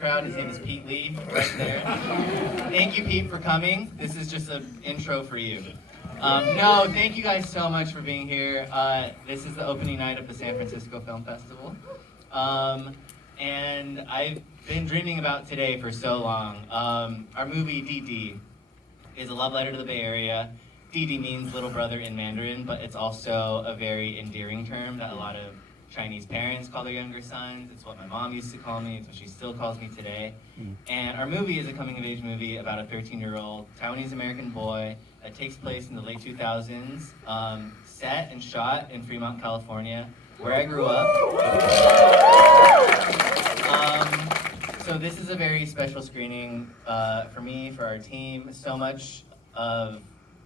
Crowd. His name is Pete Lee, right there. Thank you, Pete, for coming. This is just an intro for you. No, thank you guys so much for being here. This is the opening night of the San Francisco Film Festival. And I've been dreaming about today for so long. Our movie, Didi, is a love letter to the Bay Area. Didi means little brother in Mandarin, but it's also a very endearing term that a lot of Chinese parents call their younger sons. It's what my mom used to call me. It's what she still calls me today. And our movie is a coming-of-age movie about a 13-year-old Taiwanese-American boy that takes place in the late 2000s, set and shot in Fremont, California, where I grew up. So this is a very special screening for me, for our team. So much of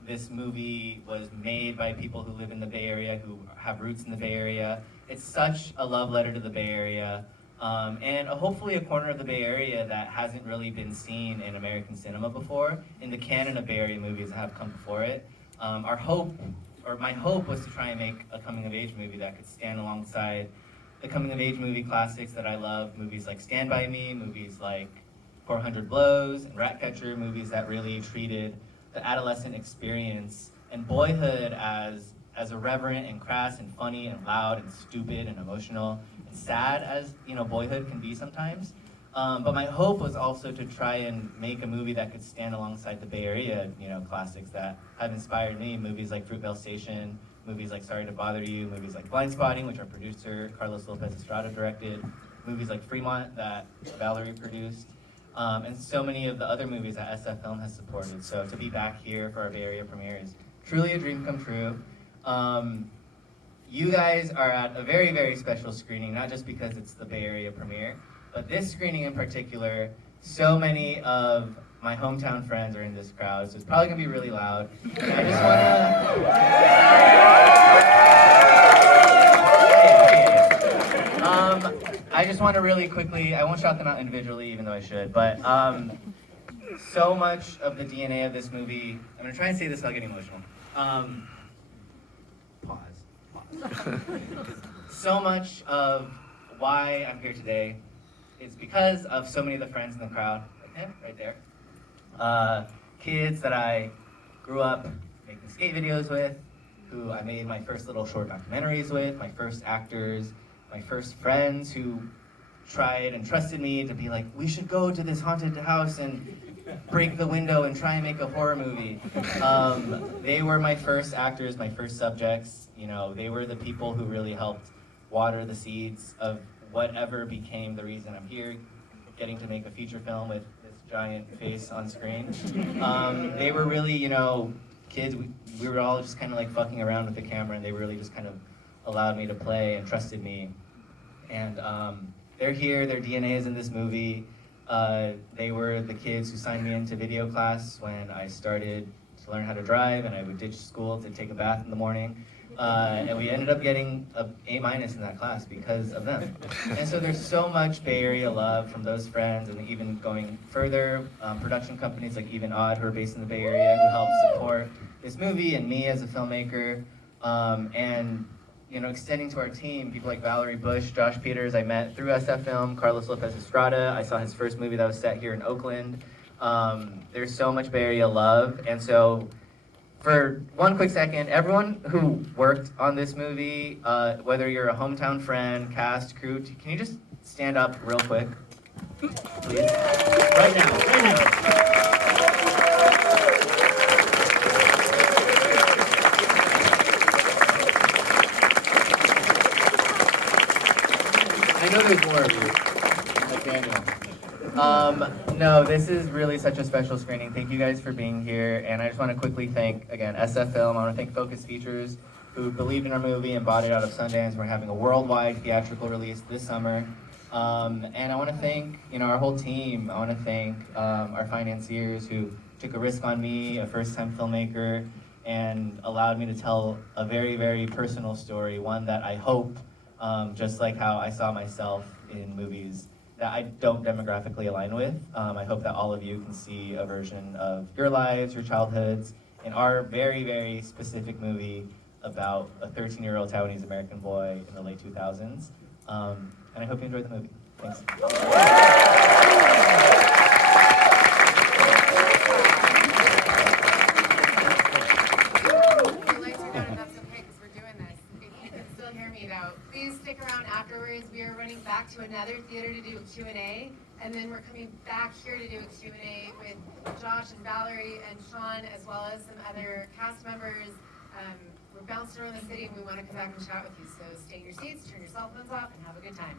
this movie was made by people who live in the Bay Area, who have roots in the Bay Area. It's such a love letter to the Bay Area, and hopefully a corner of the Bay Area that hasn't really been seen in American cinema before, in the canon of Bay Area movies that have come before it. My hope was to try and make a coming-of-age movie that could stand alongside the coming-of-age movie classics that I love, movies like Stand By Me, movies like 400 Blows, and Ratcatcher, movies that really treated the adolescent experience and boyhood as irreverent and crass and funny and loud and stupid and emotional and sad as boyhood can be sometimes. But my hope was also to try and make a movie that could stand alongside the Bay Area classics that have inspired me. Movies like Fruitvale Station, movies like Sorry to Bother You, movies like Blindspotting, which our producer Carlos Lopez Estrada directed, movies like Fremont that Valerie produced, and so many of the other movies that SF Film has supported. So to be back here for our Bay Area premiere is truly a dream come true. You guys are at a very, very special screening, not just because it's the Bay Area premiere, but this screening in particular, so many of my hometown friends are in this crowd, so it's probably gonna be really loud. And I just wanna really quickly, I won't shout them out individually, even though I should, but so much of the DNA of this movie, I'm gonna try and say this without getting emotional. Pause. So much of why I'm here today is because of so many of the friends in the crowd, right there. Kids that I grew up making skate videos with, who I made my first little short documentaries with, my first actors, my first friends who tried and trusted me to be like, we should go to this haunted house and break the window and try and make a horror movie. They were my first actors, my first subjects. They were the people who really helped water the seeds of whatever became the reason I'm here, getting to make a feature film with this giant face on screen. They were really, kids, we were all just kind of like fucking around with the camera, and they really just kind of allowed me to play and trusted me. And they're here, their DNA is in this movie. They were the kids who signed me into video class when I started to learn how to drive, and I would ditch school to take a bath in the morning. And we ended up getting an A- in that class because of them. And so there's so much Bay Area love from those friends, and even going further, production companies like Even Odd, who are based in the Bay Area, who helped support this movie and me as a filmmaker. And extending to our team, people like Valerie Bush, Josh Peters, I met through SF Film, Carlos Lopez Estrada. I saw his first movie that was set here in Oakland. There's so much Bay Area love, and so for one quick second, everyone who worked on this movie, whether you're a hometown friend, cast, crew, can you just stand up real quick, please? Right now, right now. I know there's more of you, like Daniel. No, this is really such a special screening. Thank you guys for being here, and I just want to quickly thank, again, SF Film. I want to thank Focus Features, who believed in our movie and bought it out of Sundance. We're having a worldwide theatrical release this summer. And I want to thank, our whole team. I want to thank our financiers who took a risk on me, a first-time filmmaker, and allowed me to tell a very, very personal story, one that I hope, just like how I saw myself in movies that I don't demographically align with. I hope that all of you can see a version of your lives, your childhoods, in our very, very specific movie about a 13-year-old Taiwanese American boy in the late 2000s. And I hope you enjoyed the movie. Thanks. stick around afterwards. We are running back to another theater to do a Q&A, and then we're coming back here to do a Q&A with Josh and Valerie and Sean, as well as some other cast members. We're bouncing around the city, and we want to come back and chat with you. So stay in your seats, turn your cell phones off, and have a good time.